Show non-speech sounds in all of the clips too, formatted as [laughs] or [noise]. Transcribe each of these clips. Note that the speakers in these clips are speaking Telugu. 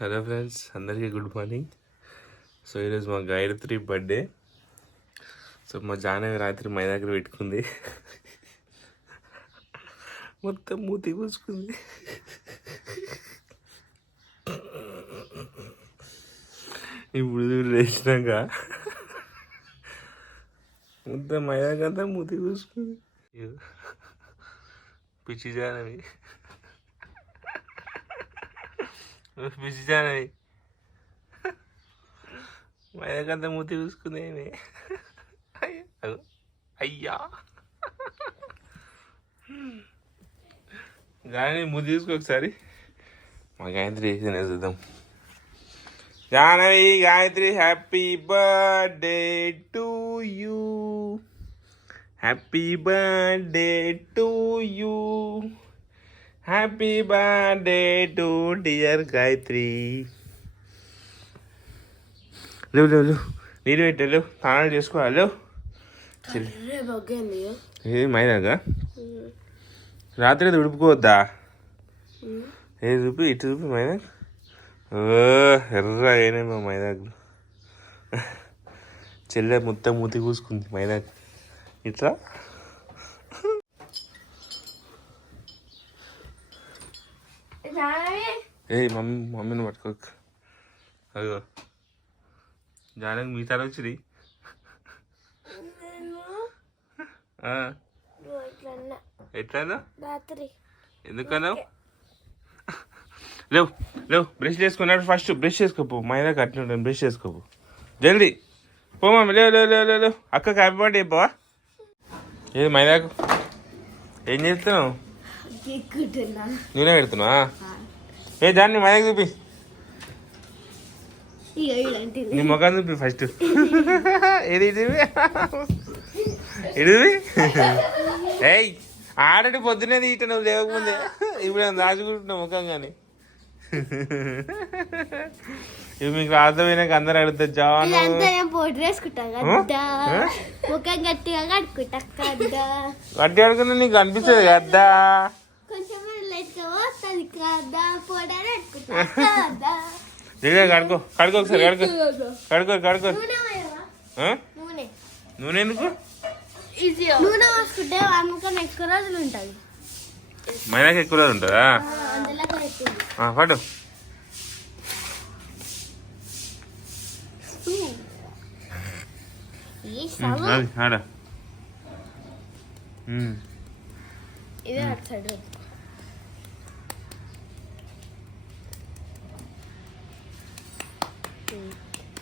హలో ఫ్రెండ్స్ అందరికీ గుడ్ మార్నింగ్. సో ఈరోజు మా గాయత్రి బర్త్డే. సో మా జానవి రాత్రి మా దగ్గర పెట్టుకుంది. మొత్తం మూతి పూసుకుంది. ఇప్పుడు చూడు లేచినాక మొత్తం మైదాకంతా మూతి పూసుకుంది. పిచ్చి జానవి పిచ్చి జాహ్నవి మూతి పూసుకుంది అయ్యా కానీ మూతి చూసుకో ఒకసారి. మా గాయత్రి చేసిన చూద్దాం. Jahnavi Gayatri happy birthday to you. Happy birthday to you. Happy birthday to dear Gayatri లేవు లేవు లేవు నీళ్ళు పెట్టే లేవు స్నానాలు చేసుకోవాలి లేవు ఏది మైదాగా రాత్రి అది ఉడుపుకోవద్దా? ఏ చూపి ఇటు చూపి మైదా ఓ ఎర్ర అయినాయి మా మైదాకు. చెల్లె మొత్తం మూతి కూసుకుంది మైదాకు. ఇట్లా? ఏ మమ్మీ మమ్మీని పట్టుకోక. అదిగో. జానకి మీ తల వచ్చింది. ఎట్లా ఎందుకన్నావు? లేవు లేవు బ్రష్ చేసుకున్నాడు ఫస్ట్ బ్రష్ చేసుకోపో. మైదా కట్టిన బ్రష్ చేసుకోపో. జల్దీ. పో మమ్మీ లేవు లేవు లేవు లేవు లేవు. అక్కకి హ్యాపీ బర్త్డే చెప్పవా? ఏది మైదాకు? ఏం చేస్తున్నావు? గిక్కుంటున్నా నూనె పెడుతున్నావా? ఏ దాన్ని మైదాకు చూపి. నీ ముఖం చూపి ఫస్ట్ ఏది ఇది? ఇది? ఏయ్ ఆడటి పొద్దునే తీయట నువ్వు లేవకముందే. ఇప్పుడు దాచుకుంటున్నావు ముఖం కానీ ఇవి మీకు అర్థమైనాక అందరు అడుగుతారు జాను. నేను గట్టిగా అడుగుతున్నా నీకు అనిపిస్తుంది కదా కడుకో కడుకో ఒకసారి కడుకో కడుకో కడుకో నూనె ఎందుకు? నూనె పోసుకుంటే అమ్మకం ఎక్కువ రోజులు ఉంటుంది. మైనాకి ఎక్కువ రోజు ఉంటుందా? అది ఆడ. ఉమ్. ఇదే అటు సైడ్.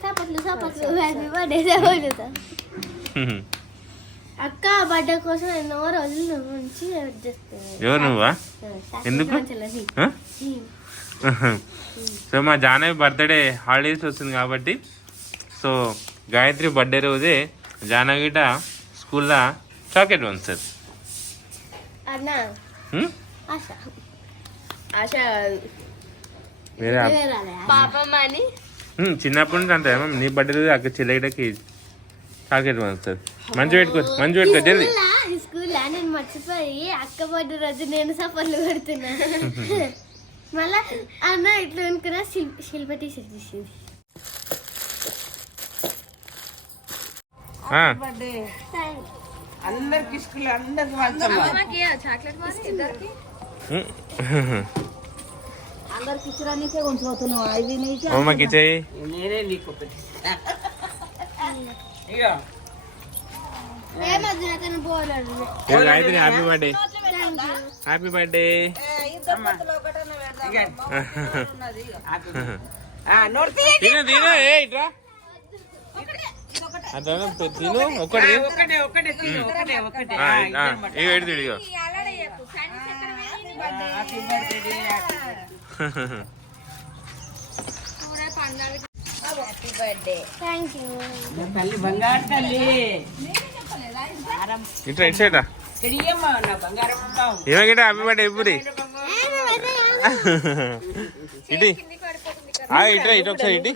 హ్యాపీ బర్త్డే అక్క బర్త్డే కోసం ఎన్నో రోజుల నుంచి ఎవరు నువ్వా ఎందుకు? సో మా జానవి బర్త్డే హాలిడేస్ వస్తుంది కాబట్టి. సో గాయత్రి బర్త్డే రోజే జానవిట స్కూల్లో చాక్లెట్ ఆశ వేరే ఆ- పాపం అని చిన్నప్పటి నుంచి అంతే. ఏమో నీ బర్త్డే రోజు అక్క చెల్లెటకి చాక్లెట్ పంచుతుంది మంచి పెట్టుకో మంచి పెట్టుకో జల్దీ. స్కూల్లో నేను మర్చిపోయి అక్క బర్త్డే రోజు నేను సఫర్లు పెడుతున్నా మళ్ళా అన్న ఇట్లా అనుకున్నా శిల్ప శిల్ప టీషర్ట్ తీసింది. ఆ, బర్త్డే అందరికి స్కూల్ అందరికి ఉమ్. [laughs] అందరికి ఇచ్చడానికే కొంచెం ఐదు నీకు అమ్మకి ఇచ్చేయి నేనే నీకు ఒకటి ఇక Gayatri happy birthday happy birthday తిను తిను ఏ ఇట్రా. తిను. ఒకటే ఒకటే తిను, ఒకటే ఒకటే ఆ, ఆ, ఇగో ఎడు తిడు ఇగో. హ్యాపీ బర్త్డే ఇటు సైడ్? ఏమగిట హ్యాపీ బర్త్డే ఇటు. ఇటు ఒకసారి ఇటు.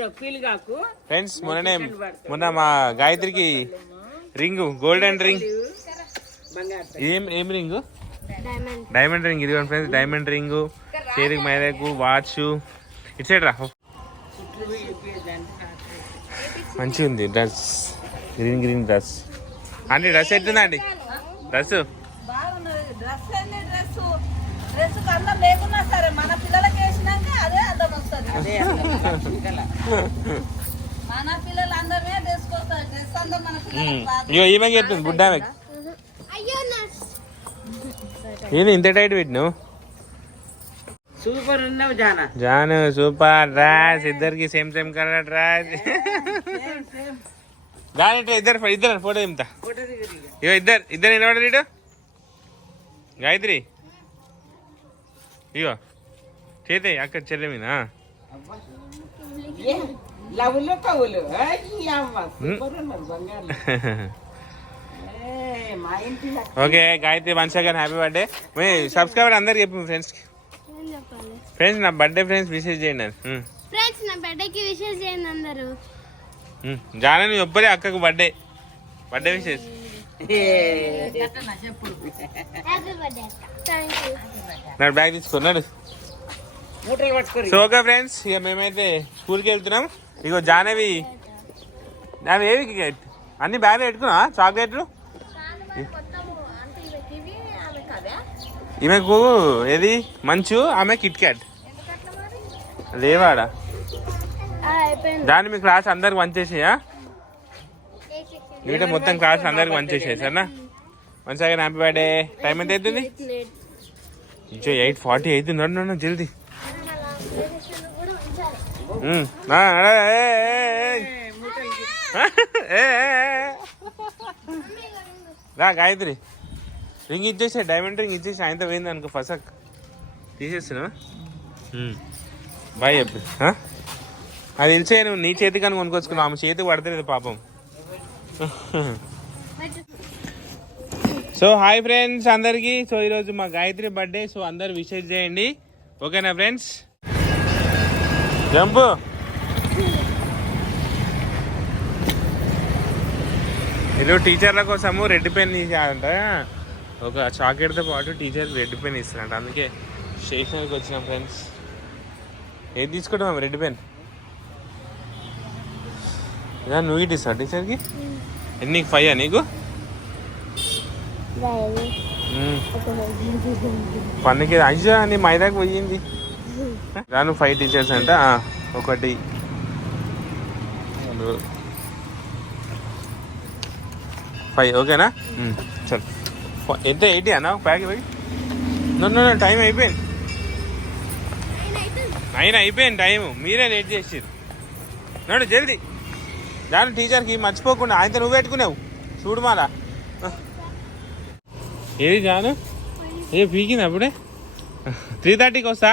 ఫ్రెండ్స్ మొన్ననే మొన్న మా గాయత్రికి రింగ్ గోల్డెన్ రింగ్ ఏం ఏం రింగ్? డైమండ్ డైమండ్ రింగ్ ఇది ఫ్రెండ్స్ డైమండ్ రింగ్ చేతికి మైదాకు వాచ్ ఇటు సైడ్ రా. మంచిగా ఉంది డ్రెస్. Green green dress. అంటే డ్రెస్ డ్రెస్? బాగున్నది డ్రెస్. ఇగో ఈమెకి చెప్తుంది ఆమెకి నా ఏంది ఇంత టైట్ పెట్టినావు? సూపర్ ఉన్నావు జానా. జాను సూపర్ డ్రెస్ ఇద్దరికి సేమ్ సేమ్ కలర్ డ్రెస్ దాని ఇద్దరు ఇద్దరు ఫోటో దింపుతా. ఇక. ఇగో ఇద్దరు ఇద్దరు నిలబడరు ఇటు? గాయత్రి. ఇగో. చేతే అక్క చెల్లె మీద. అబ్బా. ఏ, లవ్వులు కవులు అయ్యి అమ్మ సూపర్ ఉన్నారు బంగారు. [laughs] ఏ, మా ఇంటి లక్క. Okay Gayatri once again happy birthday. మీ సబ్స్క్రైబర్ అందరికి చెప్పు ఫ్రెండ్స్కి ఫ్రెండ్స్ నా బర్త్డే ఫ్రెండ్స్ విషెస్ చేయండి ఫ్రెండ్స్ నా బర్త్డేకి విషెస్ చేయండి అందరూ. ఉమ్. జాన నువ్వు చెప్పలే అక్కకు బర్త్డే బర్త్డే విషెస్ నాడు బ్యాగ్ తీసుకున్నాడు సో ఓకే ఫ్రెండ్స్ ఇక. మేమైతే స్కూల్కి వెళ్తున్నాం. ఇగో జానవి. అవి ఏవి అన్ని బ్యాగ్ పెట్టుకున్నా చాక్లెట్లు? ఈమెకు ఏది? మంచు ఆమె కిట్ క్యాట్ లేవాడా? దాన్ని మీ క్లాస్ అందరికి పంచేసేయా నీట మొత్తం క్లాస్ అందరికి పంచేసేయి సరేనా మంచిగా హ్యాపీ బర్త్డే. టైం ఎంత అవుతుంది? ఇంచో ఎయిట్ ఫార్టీ అవుతుంది. నన్ను నన్ను జల్దీ. రా గాయత్రి. రింగ్ ఇచ్చేసే డైమండ్ రింగ్ ఇచ్చేసి ఆయనతో పోయింది అనుకో ఫసక్. తీసేస్తున్నా బాయ్ చెప్పు? అది తెలిసే నువ్వు నీ చేతికి అని కొనుక్కొచ్చుకున్నావు ఆమె చేతికి పడతలేదు పాపం. సో హాయ్ ఫ్రెండ్స్ అందరికి. సో ఈరోజు మా గాయత్రి బర్త్డే సో అందరు విషెస్ చేయండి. ఓకేనా ఫ్రెండ్స్ జంపు. ఈరోజు టీచర్ల కోసము రెడ్ పెన్ ఇచ్చారంట ఒక చాక్లెట్తో పాటు టీచర్ రెడ్ పెన్ ఇస్తారంట అందుకే స్టేషనరీకి వచ్చినాం ఫ్రెండ్స్. ఏది తీసుకుంటాం రెడ్ పెన్? ఇదా నువ్వు ఇటు ఇస్తావు టీచర్కి? ఎన్ని ఫైవ్ నీకు? పన్నుకి అయ్యా నీ మైదాకి పోయింది. రాను ఫైవ్ టీచర్స్ అంట. ఒకటి. ఫైవ్ ఓకేనా? చల్. ఎంత ఎయిటీ అన్న ప్యాక్ పోయి నన్ను టైం అయిపోయింది. నైన్ అయిపోయింది టైం మీరే లేట్ చేసారు నడు జల్దీ. దాని టీచర్కి మర్చిపోకుండా ఆయనతో నువ్వు పెట్టుకున్నావు చూడు మాలా. ఏది జాను? ఏ పీకింది అప్పుడే? త్రీ థర్టీకి వస్తా?